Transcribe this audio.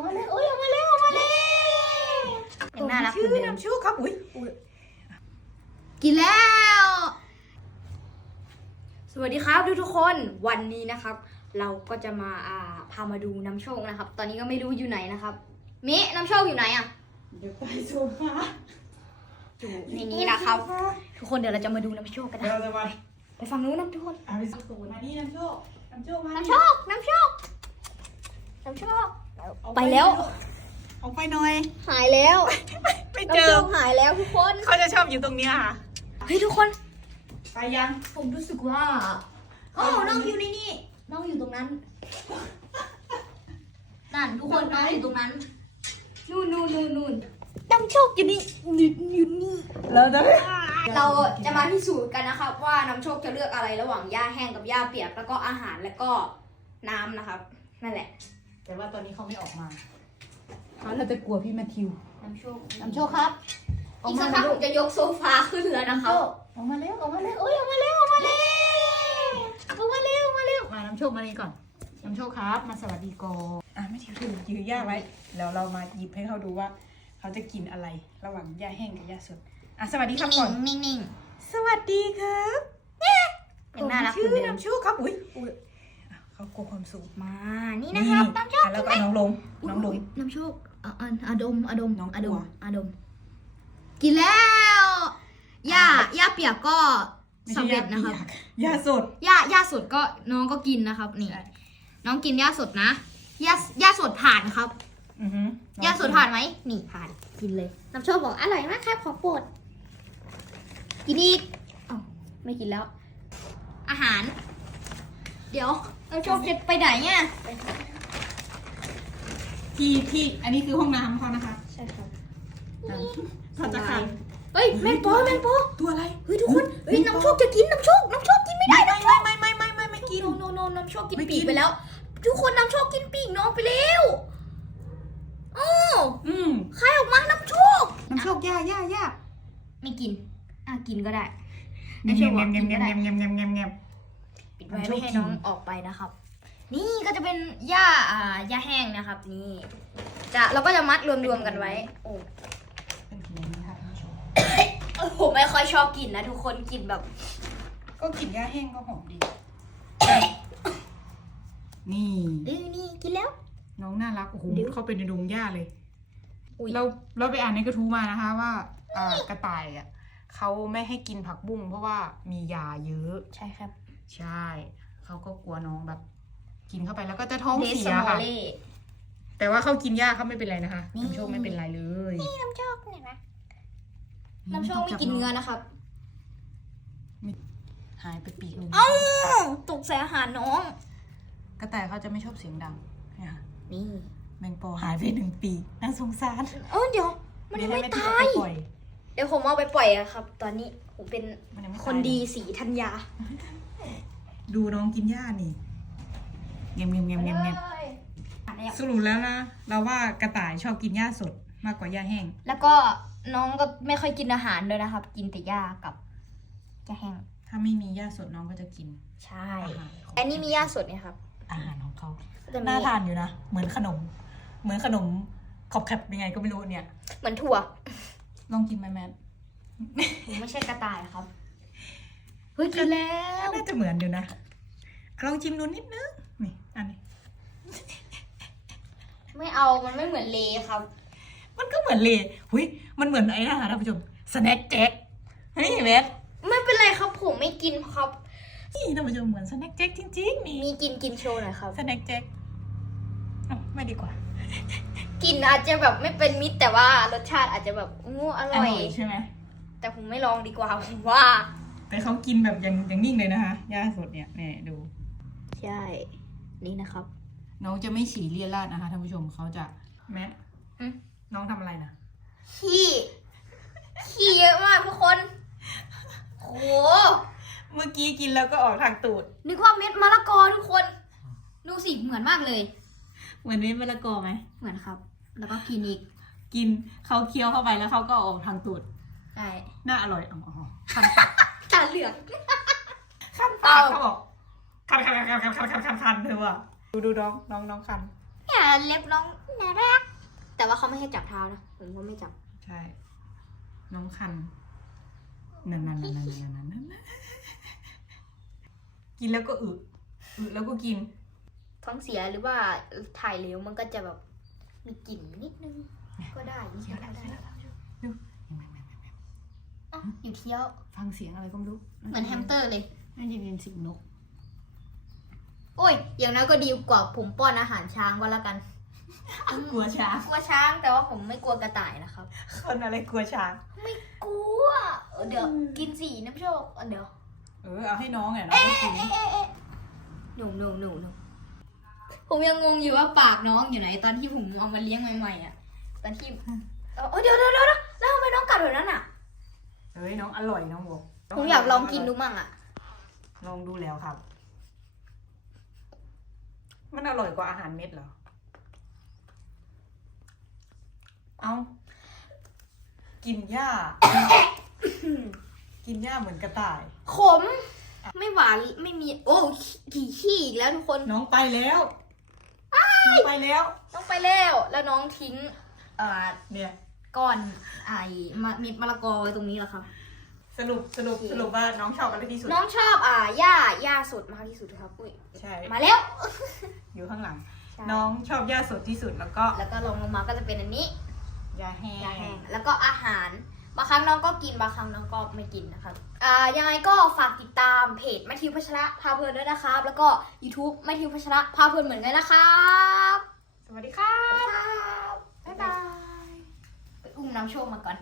อกมาแล้วเอ้ยออกมาแล้วออกมาแล้วยังน่ารักเหมืชื่อนอเดิมน้ำชูครับอุ้ยกินแล้ว สวัสดีครับทุกทุกๆคนวันนี้นะครับ เราก็จะมาอ่าพามาดูน้ำโชคนะครับ ตอนนี้ก็ไม่รู้อยู่ไหนนะครับมิน้ำโชคอยู่ไหนอะเดี๋ยวไปโซฟาอยู่ในนี้นะครับ ทุกคนเดี๋ยวเราจะมาดูน้ำโชคกันเดี๋ยวนะเราจะมาไปฟังนู้นนะทุกคนเอาไปสูตรมานี่น้ำโชคน้ำโชคมาน้ำโชคน้ำโชคน้ำโชค ไปแล้วเอาไปหน่อย หายแล้วไม่น้ำเจโชอคหายแล้วทุกคน เขาจะชอบอยู่ตรงเนี้ยค่ะ เฮ้ยทุกคน ไปยัง ผมรู้สึกว่าโอ้น้องอยู่ในนี่ น้องอยู่ตรงนั้น นั่นทุกคนน้องอยู่ตรงนั้น นู่นนู่นนู่นนู่นน้ำโชคอยู่นี่อยู่อยู่นี่ แล้วจะเราจะมาพิสูจน์กันนะครับ ว่าน้ำโชคจะเลือกอะไรระหว่างหญ้าแห้งกับหญ้าเปียก แล้วก็อาหารแล้วก็น้ำนะครับ นั่นแหละ แต่ว่าตอนนี้เขาไม่ออกมาเขาเราจะกลัวพี่แมทธิวน้ำโชคน้ำโชคครับอีกสักพักผมจะยกโซฟาขึ้นแล้วนะครับออกมาแล้วออกมาแล้วเอ้ยออกมาแล้วออกมาแล้วออกมาแล้วออกมาแล้วมาน้ำโชคมานี่ก่อนน้ำโชคครับ มาสวัสดีก่อนอะแม่ทิวถือยื้อย่าไว้ แล้วเรามาหยิบให้เขาดูว่า เขาจะกินอะไร ระหว่างหญ้าแห้งกับหญ้าสดอะสวัสดีครับก่อนนิ่งนิ่งสวัสดีครับยังน่ารักเหชื่มืออนเดิมน้ำโชคครับอุ้ยอุ้ยอะ เขากลัวความสูงมานี่นะครับน้ำโชคอะแล้วก็น้องลงน้องลงน้ำโชคอะอะอะดมอะดมน้องกอะลัดวมอะดม กินแล้วหญ้าหญ้าเปียกก็ไม่สำใช่เร็จนะครับยาสดหญ้าหญ้าสดก็น้องก็กินนะครับ นี่ใช่น้องกินหญ้าสดนะหญ้าหญ้าสดผ่านครับอือหือหญ้าสดผ่านไหมนี่ผ่านกินเลยน้ำโชคบอกอร่อยมากครับขอโปรดกินอีกอ้าวไม่กินแล้ว อาหาร เดี๋ยวเราโชคจะไปไหนเนี่ย ที่ที่อันนี้คือห้องน้ำเขานะคะใช่ครับเขดจะขังเฮ้ยแมงปอแมงปอตัวอะไร เฮ้ยทุกคน เฮ้ยน้ำโชคจะกินน้ำโชคน้ำโชคกินไม่ได้น้ำโชคไม่ไม่ไม่ไม่ไม่ไม่กิน โนโนโนน้ำโชคกินปีกไปแล้ว ทุกคนน้ำโชคกินปีกน้องไปเร็วโอ้อืมใครออกมาน้ำโชค น้ำโชคยากยากยาไม่กิน อะกินก็ได้น้ำโชคกินก็เงียบเงียบเงียบเงียบเงียบ ปิดไว้น้ำโชไม่คให้กินน้องออกไปนะครับ นี่ก็จะเป็นหญ้าอ่าหญ้าแห้งนะครับ นี่ จะเราก็จะมัดรวมๆกันไว้ โอ้เป็นอย่างนี้ค่ะท่านผู้ชมเออผมไม่ค่อยชอบกินนะทุกคนกินแบบ ก็กลิ่นหญ้าแห้งก็หอมดี นี่ ดื้อนี่กินแล้ว น้องน่ารักโอ้โหเดี๋ยว เข้าไปในดงหญ้าเลย อุ๊ย เราเราไปอ่านในกระทู้มานะคะว่าอ่ากระต่ายอะเขาไม่ให้กินผักบุ้งเพราะว่ามียาเยอะ ใช่ครับ ใช่ เขาก็กลัวน้องแบบ กินเข้าไปแล้วก็จะท้องเดเสีสยมอค่ะ เล่ แต่ว่าเขากินหญ้าเขาไม่เป็นไรนะคะนี่ น้ำโชคไม่เป็นไรเลยนี่น้ำโชคเนี่ยนะน้ำโชคไม่กินเนื้อนะครับหายไปปีกหนึ่งเอ้าตกใส่อาหารน้อง กระต่ายเขาจะไม่ชอบเสียงดังเนี่ยค่ะนี่แมงปอหายไปหนึ่งปีน่าสงสารเออเดี๋ยว มันยังไม่ด้ตาเอยไปปล่อยเดี๋ยวผมเอาไปปล่อยอะครับ ตอนนี้ผมเป็นมันยังไม่ตายคนดีสีธัญญา ดูน้องกินหญ้านี่เงียบเงียบเงียบเงียบเงียบอะแล้วสรุปแล้วนะ เราว่ากระต่ายชอบกินหญ้าสดมากกว่าหญ้าแห้ง แล้วก็น้องก็ไม่ค่อยกินอาหารด้วยนะครับ กินแต่หญ้ากับหญ้าแห้ง ถ้าไม่มีหญ้าสดน้องก็จะกินใช่ อาหารของอันนี้มีหญ้าสดเนี่ยครับอาหารของเขาก็จะมีน่าทานอยู่นะ เหมือนขนม เหมือนขนมขอบแคบยังไงก็ไม่รู้เนี่ย เหมือนถั่ว ลองกินไหมแมทผมไม่ใช่กระต่ายครับเฮ้ยกินแล้วน่าจะเหมือนอยู่นะลองชิมดูนิดนึงนี่อันนี้ ไม่เอามันไม่เหมือนเลครับ มันก็เหมือนเลยหุยมันเหมือนไอ้นะท่านผู้ชมสแน็คแจ็คนี่แมทไม่เป็นไรครับผมไม่กินครับ นี่ท่านผู้ชมเหมือนสแน็คแจ็คจริงๆนี่มีกินกินโชว์หน่อยครับสแน็คแจ็คเอ้าไม่ดีกว่ากินอาจจะแบบไม่เป็นมิตรแต่ว่ารสชาติอาจจะแบบอู้อร่อยใช่ไหม แต่ผมไม่ลองดีกว่าผมว่า แต่เขากินแบบอย่างอย่างนิ่งเลยนะคะย่าสดเนี่ยเนี่ยดู ใช่ นี่นะครับ น้องจะไม่ฉี่เลี่ยราดนะคะท่านผู้ชมเขาจะแมทอืม น้องทำอะไรนะขี้ขี้เยอะมากทุกคนโหเมื่อกี้กินแล้วก็ออกทางตูด นึกว่าเม็ดมะละกอทุกคน ดูสิเหมือนมากเลย เหมือนเม็ดมะละกอไหมเหมือนครับ แล้วก็กินอีกกินเขาเคี้ยวเข้าไปแล้วเขาก็ออกทางตูด ใช่ น่าอร่อยอ๋ออ๋อตาเหลือกคันปากเขาบอกคันคันคันคันคันคันคันคันเธอว่ะดูดูน้องน้องน้องคันเนี่ยเล็บน้องน่ารักว่าเขาไม่ให้จับเท้านะผมก็ไม่จับ ใช่ น้องคันนั่นนั่นนั่นนั่นนั่นนั่นนั่นกินแล้วก็อึอึแล้วก็กิน ท้องเสียหรือว่าถ่ายเหลวมันก็จะแบบมีกลิ่นนิดนึง ก็ได้นิดเสียนึงงอะไรก็ได้เสียงอะไรดูแม่แม่แม่แม่ อะอยู่เที่ยว ฟังเสียงอะไรก็ไม่รู้เหมือนแฮมสเตอร์เลย น่าจะเป็นเสียงนก โอ้ย อย่างน้อยก็ดีกว่าผมป้อนอาหารช้างก็แล้วกัน กลัวช้าง กลัวช้างแต่ว่าผมไม่กลัวกระต่ายนะครับ คนอะไรกลัวช้าง ไม่กลัวเออเดี๋ยวกินสีน้ำโชคเออเดี๋ยว เออเอาให้น้องไงน้องไม่กินหนูหนูหนูหนูผมยังงงอยู่ว่าปากน้องอยู่ไหนตอนที่ผมเอามาเลี้ยงใหม่ๆอะ ตอนที่ เออเดี๋ยวเดี๋ยวเดี๋ยวแล้วทำไมน้องกัดแบบนั้นอะ เฮ้ยน้องอร่อยน้องบอกผมอยากลองกินดูมั่งอะ ลองดูแล้วครับ มันอร่อยกว่าอาหารเม็ดเหรอ เอากินหญ้า กินหญ้าเหมือนกระต่าย ขม ไม่หวานไม่มี โอ้ขี่ขี้อีกแล้วทุกคน น้องไปแล้วน้องไปแล้วน้องไปแล้ว แล้วน้องทิ้ง เอ่อเนี่ย ก้อนไอ้มะเม็ดมะละกอไว้ตรงนี้แหละครับสรุปสรุปสรุปว่าน้องชอบอะไรที่สุด น้องชอบอ่าหญ้าหญ้าสดมากที่สุดครับอุ้ยใช่ มาแล้ว อยู่ข้างหลัง ใช่ น้องชอบหญ้าสดที่สุดแล้วก็แล้วก็ลงลงมาก็จะเป็นอันนี้หญ้าแห้ยาแห้งงแล้วก็อาหารบางครั้งน้องก็กินบางครั้งน้องก็ไม่กินนะครับอ่ายังไงก็ฝากติดตามเพจแมทธิวพัชระพาเพลินด้วยนะครับ แล้วก็ YouTube แมทธิวพัชระพาเพลินเหมือนกันนะครับสวัสดีค่ะบ๊ายบายไป อุ้มน้ำโชคมาก่อน